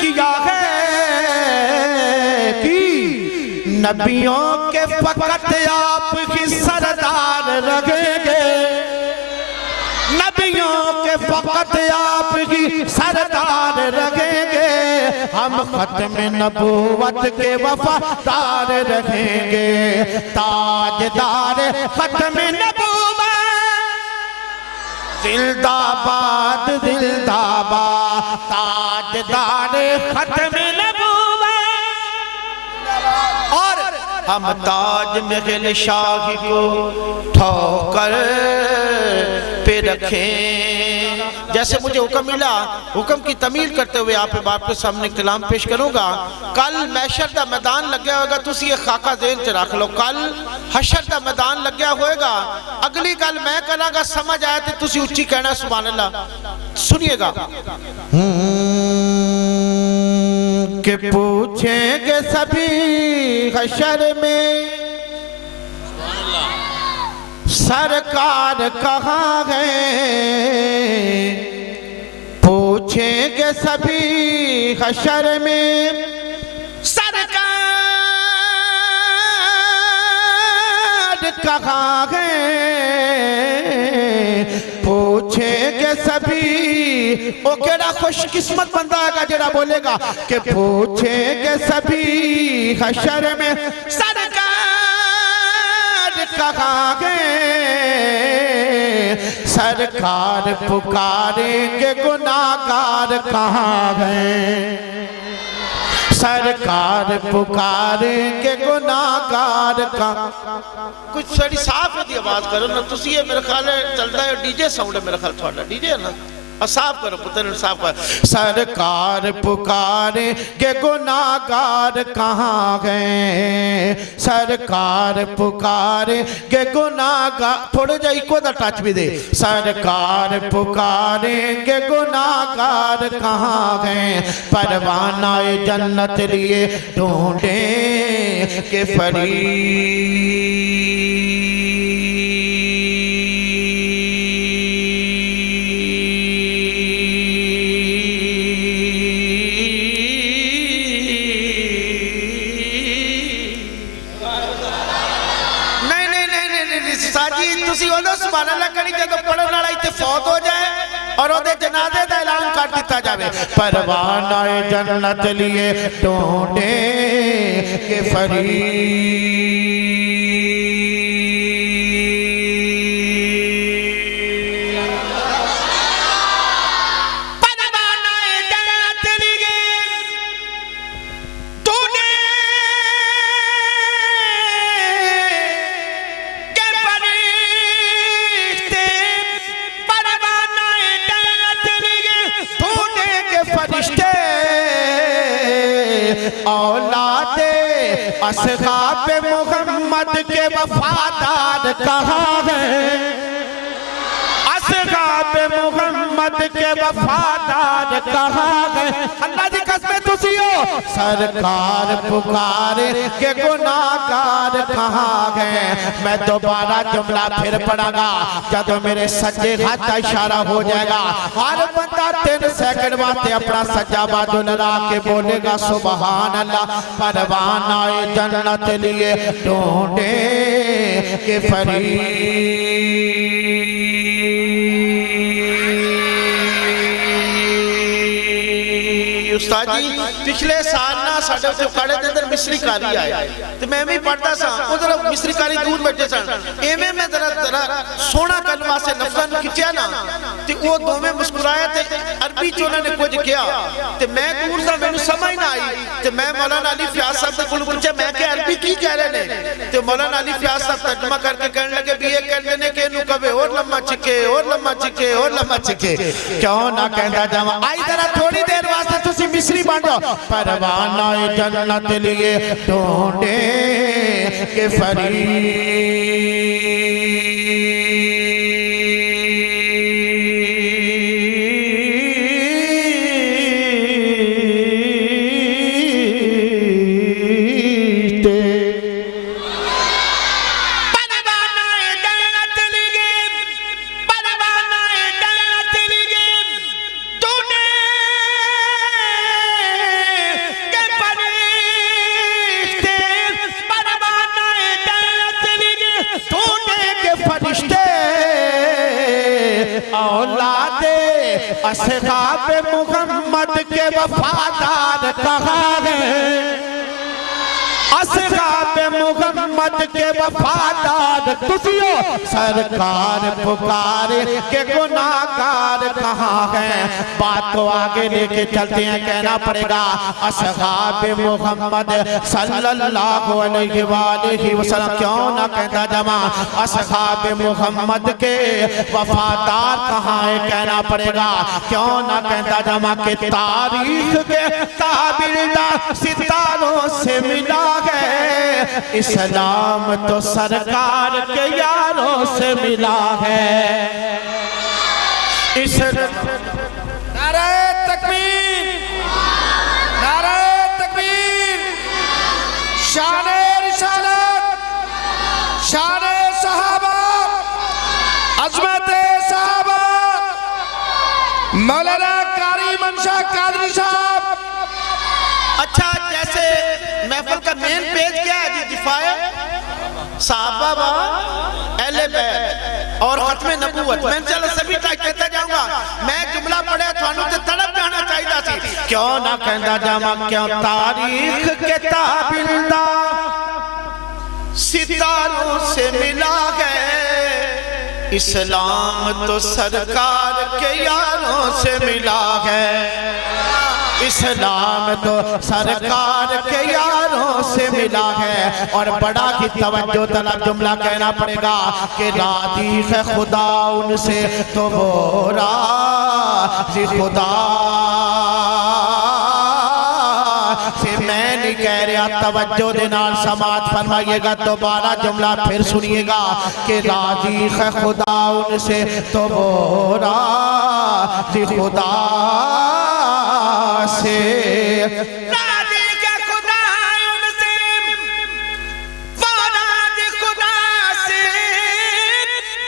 किया है कि नबियों के फकत आप ही सरदार रहेंगे, नबियों के फकत आप ही सरदार रहेंगे, हम खत्म नबूवत के वफादार रहेंगे। ताजदार खत्म नबूवत जिंदाबाद जिंदाबाद, ताजदार खत्म नबूवत। और हम ताज महल शाही को ठोकर पे रखें। जैसे मुझे हुक्म मिला, हुक्म की तमील करते हुए आप बाप के सामने कलाम पेश करूंगा। कल मैशर दा मैदान लग्या होगा, तुसी ये खाका ज़हन च रख लो। कल हशर दा मैदान लग्या होएगा, अगली गल मैं करांगा, समझ आया तो तुसी उच्ची कहना सुभान अल्लाह। सुनिएगा कि पूछेंगे सभी हशर में सरकार कहाँ है, पूछेंगे सभी हशर में सरकार कहाँ है, पूछेंगे सभी। ओ केड़ा खुशकिस्मत बंदा है जेड़ा बोलेगा कि पूछेंगे सभी हशर में सरकार कहाँ गए, सरकार पुकारेंगे गुनाहगार कहाँ गए, सरकार पुकारेंगे गुनाहगार का। कुछ थोड़ी साफ है आवाज करो ना तुसी, ये मेरे ख्याल है चलता है डीजे साउंड है, मेरे ख्याल थोड़ा डीजे है ना, साफ करो पुत्र साफ कर। सरकार पुकारे के गुनाहगार कहाँ गए, सरकार पुकारे के गुनाहगार। थोड़े जा इको दा टच भी दे। सरकार पुकारे के गुनाहगार कहाँ गए, परवाना जन्नत लिए ढूंढे के फरीद। फौत हो जाए और ओदे जनाजे का ऐलान कर दिता जाए, परवाना जन्नत लिए ढूंढे के फरीद। असहाबे मोहम्मद के वफादार कहाँ गए, असहाबे मोहम्मद के वफादार कहाँ गए। अल्लाह की कसम तुसी हो। सरकार पुकारे के गुनाहगार कहाँ गए। मैं दोबारा जुमला फिर पढ़ागा, जब मेरे सज्जे हाथ का इशारा हो जाएगा, हर बंदा 3 सेकंड बाद अपना सज्जा बाजू लगा के बोलेगा सुभान अल्लाह। परवाना जन्नत लिए ढूंढे के फरीद। उस्ताद जी पिछले साल ना साडे उत्ते काड़े दे अंदर मिस्रीकारी आया ते मैं भी पढ़दा सा, उधर मिस्रीकारी दूर बैठे सन। एवें मैं जरा सोना कलमा से नफरत खिंचिया ना ते वो दोवें मुस्कुराए ते अरबी च उन्होंने कुछ किया ते मैं दूर सा, मैनू समझ ना आई ते मैं मौलाना अली फयाज साहब दे कोल पूछा, मैं कि अरबी की कह रहे ने ते मौलाना अली फयाज साहब तर्जुमा करके कहने लगे भी ये कहते ने कि इनू कवे और लम्मा चिके और लम्मा चिके और लम्मा चिके। क्यों ना कहंदा जावा, आई जरा थोड़ी देर वास्ते तुसी मिस्री बन जाओ। परवाना जन्नत लिए ढूंढे के फरीद। औलादे असहाब मोहम्मद के वफादार कहाँ है, असहाब मोहम्मद के वफादार तुझियो सरकार पुकारे के गुनाहगार कहाँ है। बात को आगे लेके चलते हैं, कहना पड़ेगा असहाब मोहम्मद सल्लल्लाहु अलैहि वसल्लम, क्यों ना कहता जमा असहाब मोहम्मद के वफादार कहाँ है, कहना पड़ेगा क्यों ना कहता जमा के तारीख के ताबिलदार सितारों से मिला है, इस्लाम तो सरकार के यारों से मिला है। इस नारे तकबीर, नारे तकबीर, शाने रिसालत, शाने सहाबा, अज़मते सहाबा, मौलाना कारी मंशा कादरी साहब। अच्छा, जैसे महफिल का मेन पेज क्या है जी? दिफाए साहबा अहले बैत और खत्मे नबूवत। मैं चलो सभी तक कहता जाऊंगा, मैं जुमला पढ़े थानू ते तड़प जाना चाहिए सी। क्यों ना कहता जामा क्यों तारीख के ताबिलदार सितारों से मिला है, इस्लाम तो सरकार के यारों से मिला है। इस्लाम तो सरकार के यारों से मिला है। और बड़ा ही तवज्जो तलब जुमला कहना पड़ेगा कि राजी है खुदा उनसे तो वो राजी खुदा से मैं नहीं कह रहा। तवज्जो दे नाल समात फरमाइएगा, दोबारा जुमला फिर सुनिएगा कि राजी है खुदा उनसे तो वो राजी खुदा से, राजी के खुदा उनसे, वो राजी खुदा से,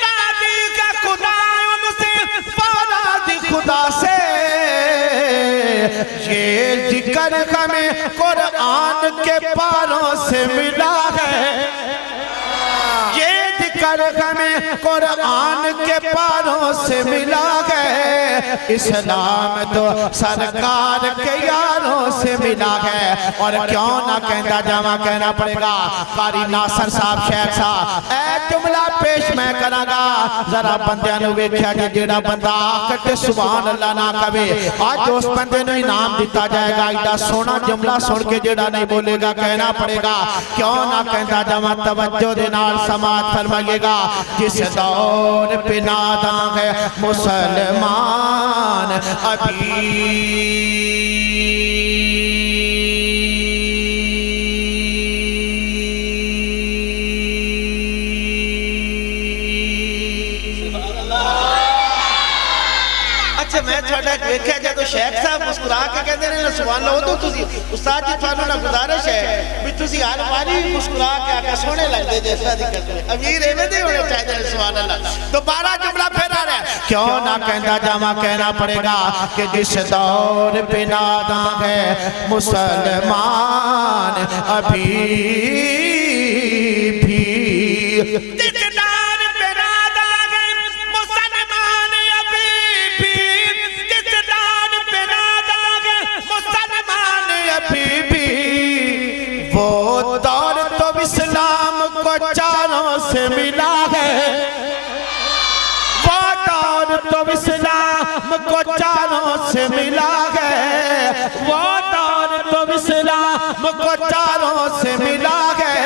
राजी के खुदा उनसे, वो राजी खुदा से। ये जिक्र हमें कुरान के पारों से मिला है, ये जिक्र हमें कुरान के पारों से मिला है। इस्लाम तो सरकार के यारों से मिला है। और क्यों ना कहता जावा कहना पड़ेगा कारी नासर साहब शेख साहब ए जुमला पेश मैं करांगा। जरा बंदियां नु वेख्या जे जेड़ा बंदा आके सुभान अल्लाह ना कहे आज उस बंदे नु इनाम दिता जाएगा। इतना सोना जुमला सुन के जेड़ा नहीं बोलेगा कहना पड़ेगा क्यों ना कहता जावा। तवज्जो दे नाल समात फरमाइएगा, जिस दौर पे नादा है मुसलमान अभी मैं थोड़ा देखा जाए तो शेख साहब मुस्कुरा के कहते हैं सुभान अल्लाह। तो तुसी उस्ताद जी थानू ना गुजारिश है भी तुसी हर बारी मुस्कुरा के आके सोने लगदे जैसा दिक्कत है। अमीर एवें दे होने चाहिए सुभान अल्लाह। दोबारा जुमला फिर आ रहा है, क्यों ना कहता जामा कहना पड़ेगा कि जिस दौर पे नादा है मुसलमान अभी भी चारों से मिला है। वो दौर तो इस्लाम को चारों से मिला है। वो दौर तो इस्लाम को चारों से मिला है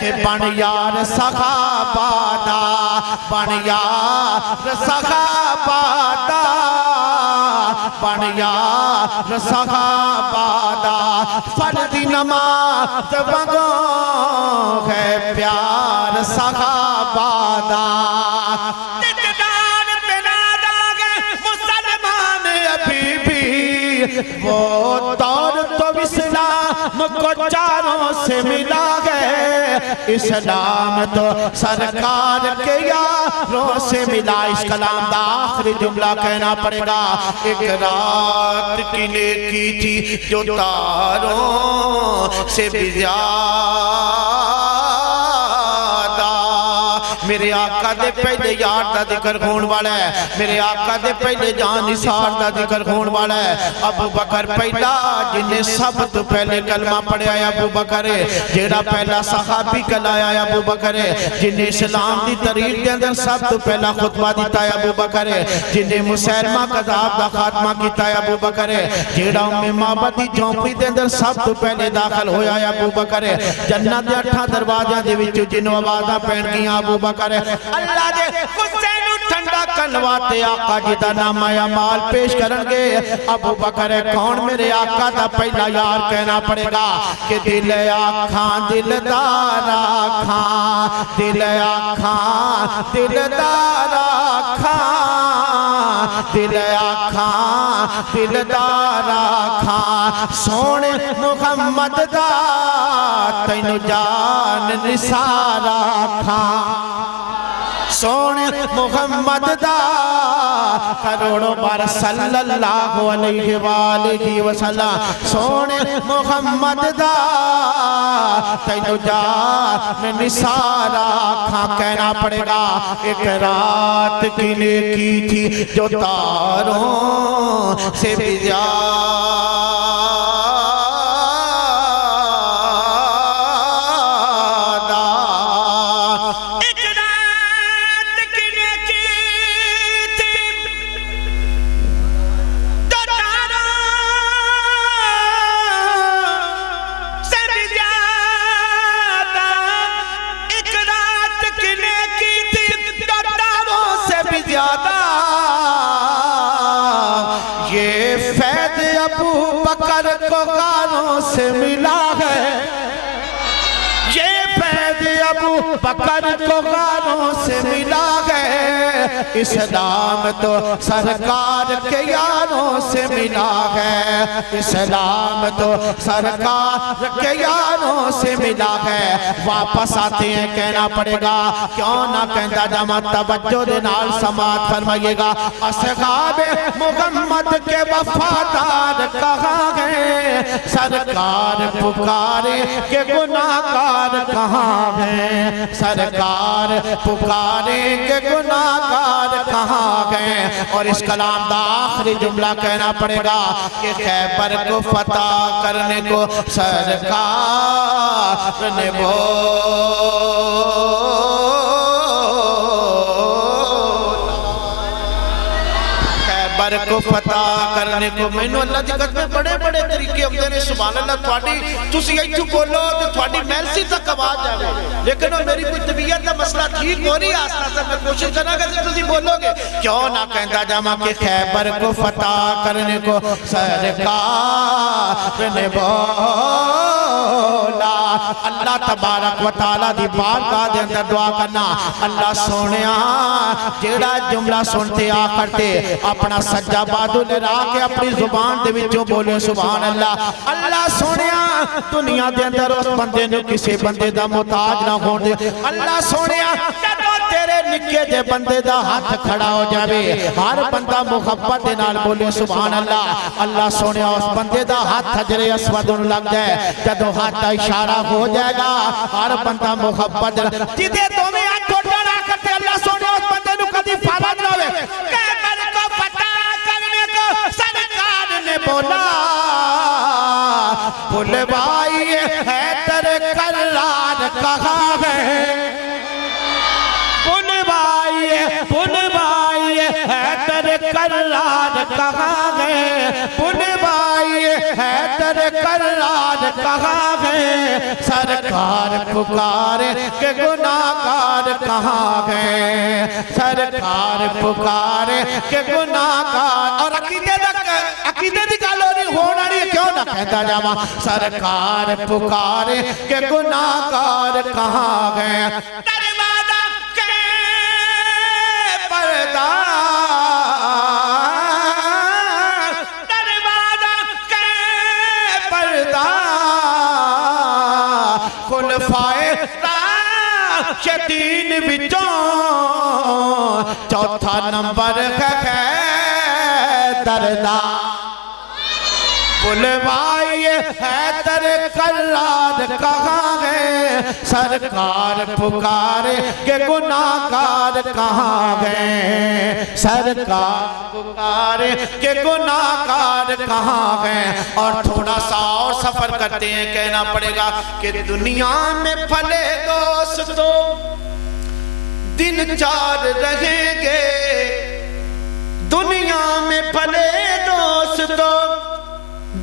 कि बन यार सखाबादा, बन यार सखाबादा, बन यार सखाबादा। फर्जी नमाज वगो है प्यार सखाबादा। मुसलमान अभी भी वो दौर तो इस्लाम को चारों से मिला है। इस्लाम तो सरकार के यारों से मिला। इस कलाम का आखिरी जुमला कहना पड़ेगा, एक रात की नेकी थी जो तारों से भी ज्यादा। मेरे आका दे पहले यार दा जिक्र होने वाला है, मेरे आका दे पहले जान निसार दा जिक्र होने वाला है। अबू बकर पहला जिन्हें सब तो पहले कलमा पढ़िया अबू बकर है, जेड़ा पहला सहाबी कहलाया अबू बकर है, जिन्हें इस्लाम दी तारीख के अंदर सब तो पहला खुतबा दिता है अबू बकर है, जिन्हें मुसैलमा कज़ाब दा खात्मा किया है अबू बकर है, जेड़ा उम्मे माबद दी झोंपड़ी दे अंदर सब तो पहले दाखिल होया है अबू बकर है। जन्नत दे 8 दरवाज़ां दे विच जिन्हों आवाज़ां पैण गईयां अबू बकर है। अल्लाह दे गुस्से नूं ठंडा करन वास्ते आका जी दा नाम आया माल पेश करनगे। अबू बकर है कौन? मेरे आका दा पहला यार कहना पड़ेगा कि दिल आखां दिलदार आखां, दिल आखां दिलदार आखां, दिल आखां दिलदार आखां, सोने मुहम्मद दा तैनू जान निसार आखां, सोने मुहम्मद दा करोड़ों बार सल्लल्लाहु अलैहि वसल्लम, सोने मुहम्मद दा तैनू जान निसार आखां कहना पड़ेगा। एक रात किने की थी जो तारों से भी को गानों से मिला है, ये फैज़ अबू बकर को गानों से मिला है। इस्लाम तो सरकार के यारों से मिला है, इस्लाम तो सरकार के यारों से मिला है। वापस आते हैं कहना पड़ेगा, क्यों ना कहता जमा तवज्जो दे नाल समात फरमाइएगा। असहाबे मुहम्मद के वफादार कहाँ हैं? सरकार पुकारे के गुनाहगार कहाँ हैं? सरकार पुकारे के गुनाहगार कहाँ हैं? और इस कलाम का आखिरी जुमला कहना पड़ेगा कि खैबर को फतह करने को सरकार ने को फतह करने को मैनू अल्लाह दी कसम बड़े बड़े तरीके आउंदे ने। सुभान अल्लाह, तुहाडी तुसी इत्थों बोलो ते तुहाडी महसी तक आवाज आवे, लेकिन मेरी कोई तबीयत का मसला ठीक हो रही है। आस्ता आस्ता मैं कोशिश करांगा कि तुसी बोलोगे। क्यों ना कहता जामा कि खैबर को फतह करने को सरकार ने बोला। अल्लाह तबारक व तआला दी बारगाह दे अंदर दुआ करना, अल्लाह सोनिया जेड़ा जुमला सुनते आ करते अपना सज्जा बाजू लगा के अपनी जुबान दे विचों बोले सुभान अल्लाह। अल्लाह सोनिया दुनिया दे अंदर उस बंदे ने किसी बंदे दा मोहताज ना होण दे। अल्लाह सोनिया तेरे निक्के जे बंदे दा हाथ खड़ा हो जावे, हर बंदा मुहब्बत दे नाल बोले सुभान अल्लाह। अल्लाह सोनिया उस बंदे दा हाथ हजरे अस्वद नूं लग जाए, जदों हाथ दा इशारा हो जाएगा हर बंदा मुहब्बत जिदे दोवें हाथ ठोडा ना करते अल्लाह सोनिया उस बंदे नूं कदी फायदा ना होवे। कहबर को फतह करने को सरकार ने बोला, बुलवाई है तेरे करार कहाँ है? बुलवाई है तेरे करार कहाँ है? बुलवाई है तेरे करार कहाँ है? सरकार पुकारे के गुनाहगार कहाँ है? सरकार पुकारे के गुनाहगार। और अकीदे दी गल होना नहीं, क्यों ना कहता जावा सरकार पुकारे के गुनाहगार कहाँ है? दरवाजा के पर्दा, दरवाजा के पर्दा खुलफाए राशिदीन विचों चौथा नंबर है दरदा। बुलवाइए हैदर करार कहाँ है, सरकार पुकारे के गुनाहगार कहाँ गए, सरकार पुकारे के गुनाहगार कहाँ गए। और थोड़ा सा और सफर करते हैं, कहना पड़ेगा कि दुनिया में भले दोस्तों दिन चार रहेंगे, दुनिया में भले दोस्तों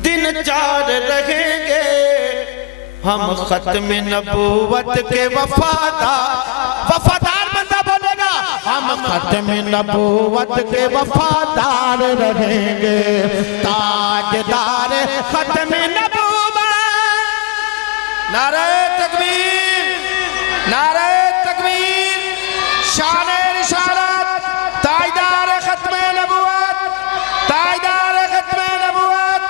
दिन चार रहेंगे, हम खत्म नबूवत के वफादार बंदा बोलेगा, हम खत्म नबूवत के वफादार रहेंगे, ताजदार खत्म नबूवत। नारे तकबीर, नारे तकबीर, शाने रिसालत, ताजदार खत्म नबूवत, ताजदार खत्म नबूवत।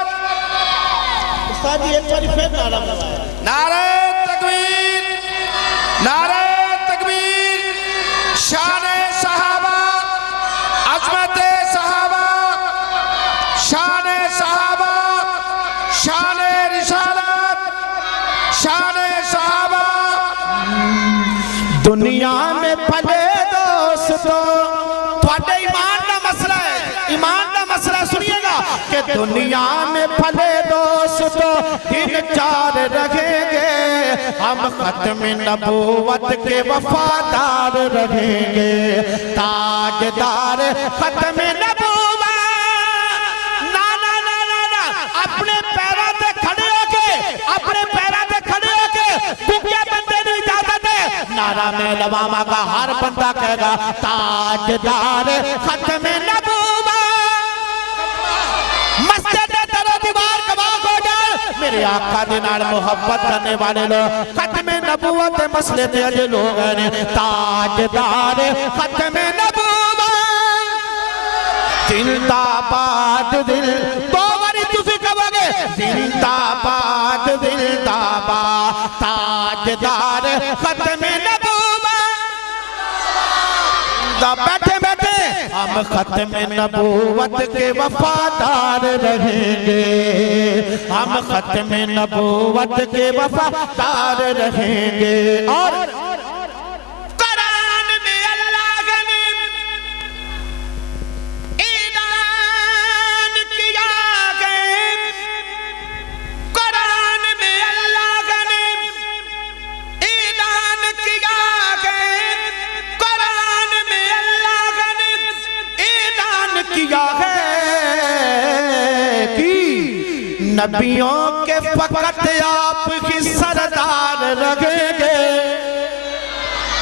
एक बार फिर नारा लगाया, नारे तकबीर, नारे तकबीर, शाने सहाबा, अज़मते सहाबा, शाने सहाबा, शाने रिसालत, शाने सहाबा। दुनिया में भले दोस्तों, थोड़े ईमान का मसला है, ईमान का मसला सुनिएगा कि दुनिया में भले दोस्तों दिन चार रहेंगे, हम खत्म नबूवत के वफादार रहेंगे, ताजदार खत्म नबूवत। ना ना ना ना ना, अपने पैरों पे खड़े होके, अपने पैरों पे खड़े होके भूखे बंदे नहीं जाते। नारा में लवामा का हर बंदा कहेगा ताजदार खत्म नबूवत। मस्जिद दरो दीवार गवाह हो जाए, मेरे आका दे नाल मोहब्बत करने वाले लोग खत्म नबूवत के मसले ते अजे लोग ने, ताजदार खत्म नबूवत। जिंदाबाद दिल, दो बारी तुसी कहोगे जिंदाबाद जिंदाबाद, ताजदार खत्म नबूवत। बैठे बैठे हम खत्म नबूवत के वफादार रहेंगे, हम खत्म नबूवत के वफादार रहेंगे। और कुरान में अल्लाह ने ऐलान किया है, कुरान में अल्लाह ने ऐलान किया है, कुरान में अल्लाह ने ऐलान किया है कि नबियों के फकत आप ही सरदार रहेंगे,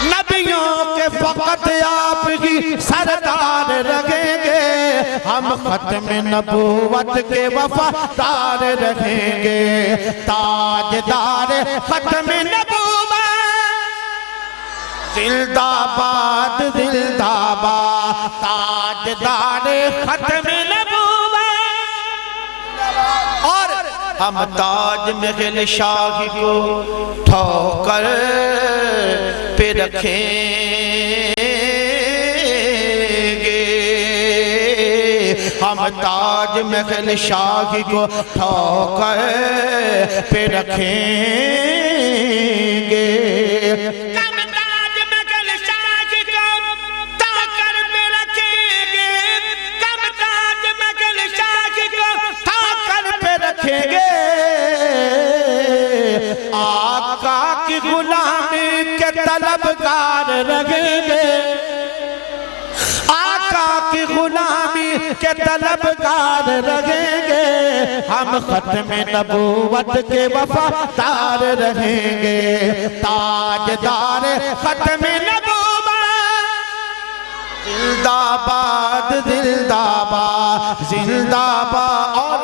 नबियों के फकत आप ही सरदार रहेंगे, हम खत्म नबूवत के वफादार रहेंगे, ताजदार खत्म नबूवत। जिंदाबाद जिंदाबाद, ताजदार खत्म नबूवत। और हम ताज महल शाही को ठोकर पे रखेंगे, हम ताज महल शाही को ठोकर पे रखेंगे, हम ताज महल शाही को ठोकर पे रखेंगे, हम ताज महल शाही को ठोकर पे रखेंगे, आका की गुलामी के तलबगार रहेंगे, आका की गुलामी के तलबगार रहेंगे, हम खत्म नबूवत के वफादार रहेंगे, ताजदार खत्म नबूवत। जिंदाबाद जिंदाबाद जिंदाबाद। और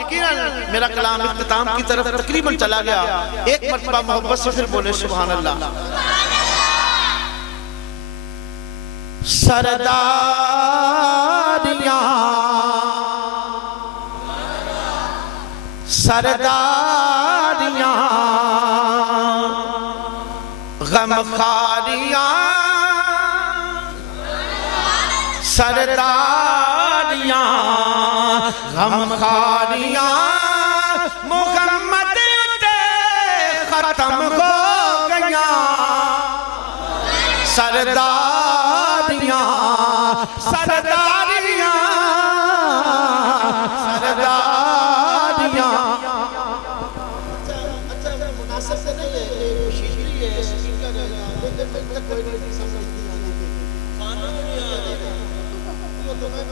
यकीनन मेरा कलाम इख्तिताम की तरफ तकरीबन चला गया, एक मर्तबा मोहब्बत से फिर बोले सुभान अल्लाह। सरदारियां सरदारियां गमखारियां सरदारियां गमखारियां खत्म हो गया सरदारियां सरदारियां सरदारियां। अच्छा मुनासिब से नहीं है, शिशरी है, स्पीकर है, लेकिन मैं तक कोई नहीं समझती आने के खाना नहीं आ रहा वो तो मैं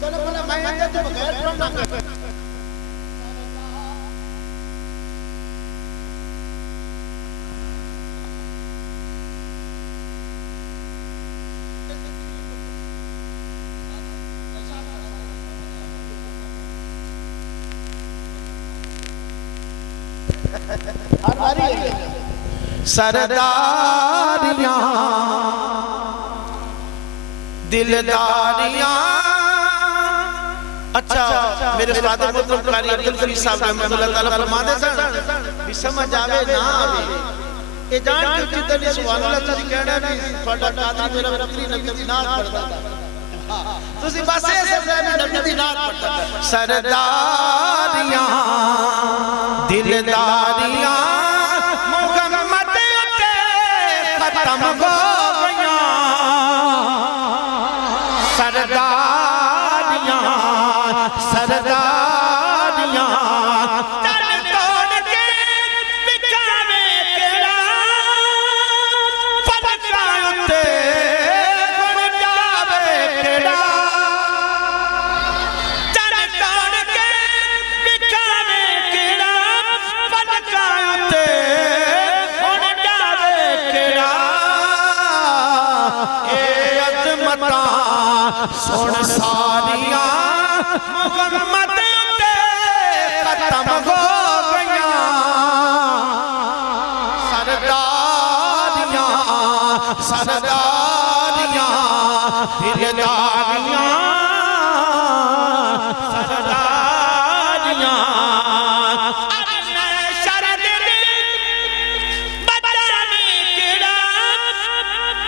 चलो बोला मैं अंदर तो बगैर ना कर सरदारियां दिलदारियां। अच्छा मेरे उस्ताद मोहतरम कारी अब्दुल फरीद साहब रहमतुल्लाह ताला फरमाते सन भी समझ आवे ना आवे ए जान के जितने सुभान अल्लाह तुसी कहना भी ਤੁਹਾਡਾ ਕਾਦਰੀ ਮੇਰਾ ਪੁੱਤਰੀ ਨਬੀ ਦੀ ਨਾਤ ਪੜਦਾ ਤੁਸੀਂ ਬਸ ਇਹ ਸਮਝਿਆ ਵੀ ਨਬੀ ਦੀ ਨਾਤ ਪੜਦਾ। सरदारियां दिलदारियां मुहम्मद उते खत्म हो गया सरदारियां सरदारियां। तन तोड़ के बिकावे केड़ा पलका उते गुण जावे केड़ा। तन तोड़ के बिकावे केड़ा पलका उते गुण जावे केड़ा। ए अज़मतां सुन सारियां मुहम्मद उते खत्म हो गया सरदारियां सरदारियां दिलदारियां सरदारियां। अपने शरद बचाने केड़ा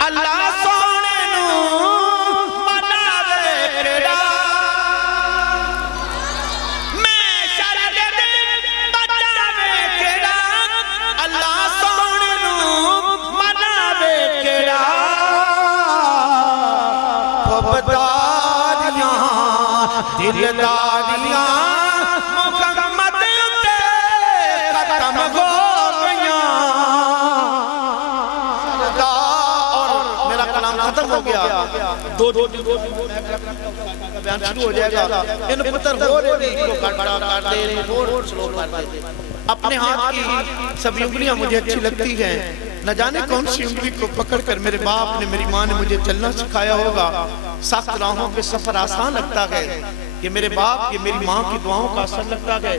अल्लाह सोने नू मनावे केड़ा। मैं शरद बचावे केड़ा अल्लाह सोने नू मनावे केड़ा। खुबदारियां दिलदारियां मुहम्मद उते खत्म हो गया। और मेरा कलाम खत्म हो गया दो बयान शुरू हो जाएगा। इन पुत्र हो रहे को काट दे और स्लो कर दे। अपने हाथ की सभी उंगलियां मुझे अच्छी लगती हैं, न जाने कौन सी उंगली को पकड़कर मेरे बाप ने मेरी माँ ने मुझे चलना सिखाया होगा। सख्त राहों पे सफर आसान लगता है, ये मेरे बाप ये मेरी माँ की दुआओं का असर लगता है।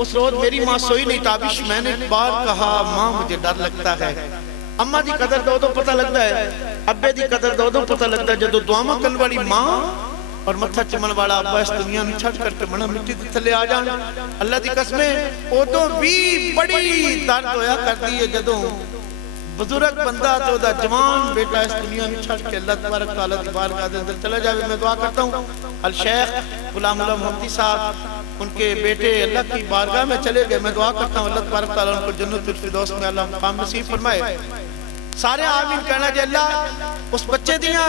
उस रोज मेरी माँ सोई नहीं ताबिश मैंने एक बार कहा माँ मुझे डर लगता है। अम्मा दी कदर दो पता लगता है, अब्बे दी कदर दो पता लगता है। जो दुआवां करने वाली माँ और मत्था चुमन वाला अब्बा इस दुनिया में छड़ करके मना मिट्टी दे थले आ जान अल्लाह दी कसमें उदों भी बड़ी दर्द होया करती है जदों बुजुर्ग बंदा तो दा जवान बेटा इस दुनिया में छड़ के अल्लाह तबारक तआला दी बारगाह दे अंदर चला जावे। मैं दुआ करता हूं अल शेख गुलाम अल्लाह मोहम्मदी साहब उनके बेटे अल्लाह की बारगाह में चले गए। मैं दुआ करता हूं अल्लाह तबारक तआला उनको जन्नतुल फिरदौस में अल्लाह मकाम नसीब फरमाए। सारे आमीन कहना जी अल्लाह उस बच्चे दियां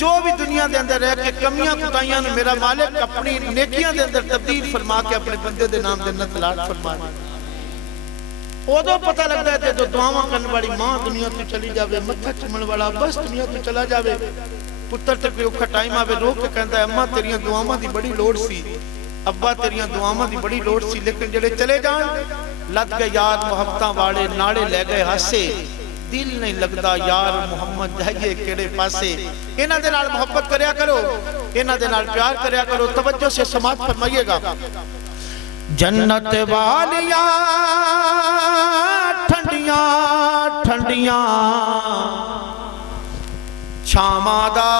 जो भी दुनिया के अंदर रह के कमियां कुताइयां ने मेरा मालिक अपनी नेकियां के अंदर तब्दील फरमा के अपने बंदे दे नाम जन्नत लाट फरमा दे। उदों पता लगता है जो दुआवां करने वाली मां दुनिया तो चली जावे, मत्था चुमन वाला बस दुनिया तो चला जावे, पुत्र तक भी औखा टाइम आवे रो के कहता है अम्मा तेरियां दुआवां दी बड़ी लोड़ सी, अब्बा तेरियां दुआवां दी बड़ी लोड़ सी, लेकिन जेड़े चले जान लग गए यार मोहब्बतां वाले नाले ले गए हासे, दिल नहीं लगता यार मोहम्मद जाइए केड़े पासे। इन्हां दे नाल मोहब्बत करया करो, इन्हां दे नाल प्यार करया करो। तवज्जो से समात फरमाइएगा। जन्नत वालियां ठंडियां ठंडियां छावां दा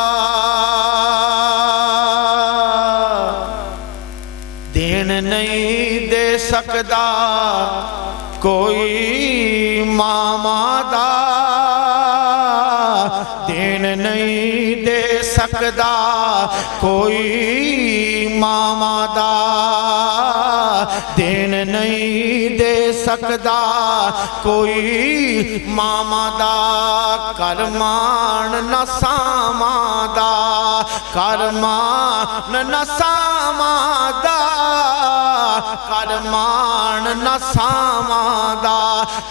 देन नहीं दे सकदा कोई मामा दा, देन नहीं दे सकदा कोई मामा दा देन नहीं दे सकदा, कोई मामा दा करमान न सामा दा, करमान न सामा दा, करमान न सामा दा।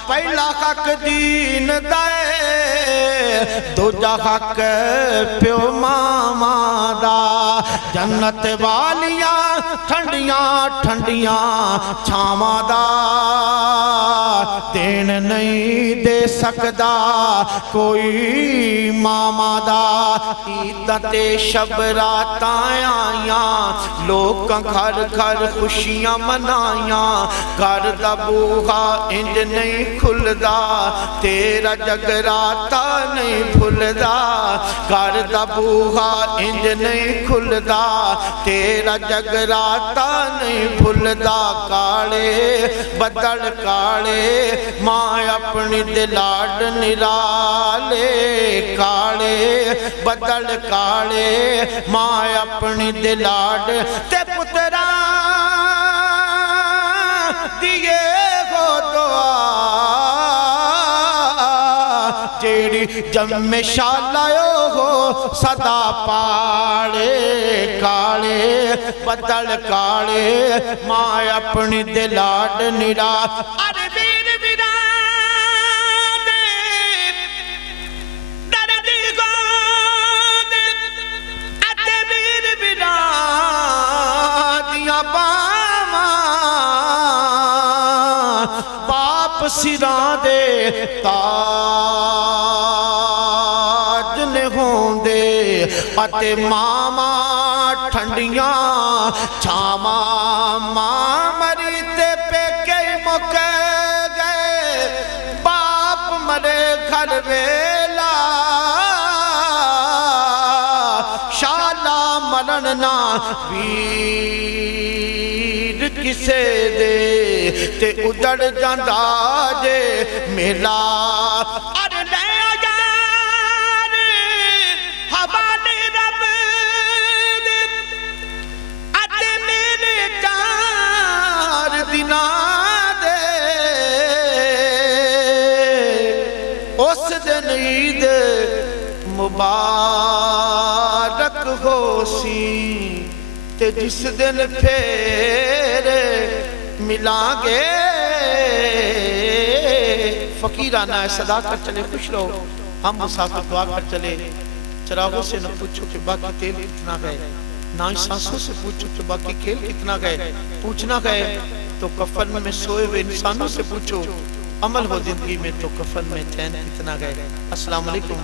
पहला हक दीन दे, दूजा हक प्यो मामा दा। जन्नत वालियां ठंडियां ठंडियां छावां दा देन नहीं दे सकदा, कोई मामा दा। ईदां ते शबरातां आईयां, लोकां घर घर खुशियां मनाइयां, घर दा बूहा इंज नहीं खुलदा, तेरा जगराता नहीं भुलदा, घर दा बूहा इंज नहीं खुलदा, तेरा जगराता नहीं भुलदा। काले बदल काले मां अपनी दिलाड निराले, काले बदल काले मां अपनी दिलाड ते पुत्रा दिए हो दुआ, जेड़ी जम्मे शालायो हो सदा पाले, काले बदल काले मां अपनी दिलाड निरा। अरे वीर विरान दर्द गोद अते वीर विरान दिया बावां, बाप सिरां दे ताज ने होंदे, अते मामा ठंडियां छावां। मां मरी ते पेके मुक गए, बाप मरे घर वेला, शाला मरण ना वीर किसे दे, ते उजड़ जांदा जे मेला। अरे ले यार हवाले रब दे, अते मेरे 4 दिनां दे, उस दिन ईद मुबारक होसी, ते जिस दिन फिर मिलांगे। फकीराना है सदा कर चले खुश रहो, हम मुसाफिर दुआ कर चले। चरागों से न पूछो कि बाकी तेल कितना गए, ना ही सांसों से पूछो कि बाकी खेल कितना गए। पूछना गए तो कफन में सोए हुए इंसानों से पूछो, अमल हो जिंदगी में तो कफन में चैन कितना गए। अस्सलाम वालेकुम।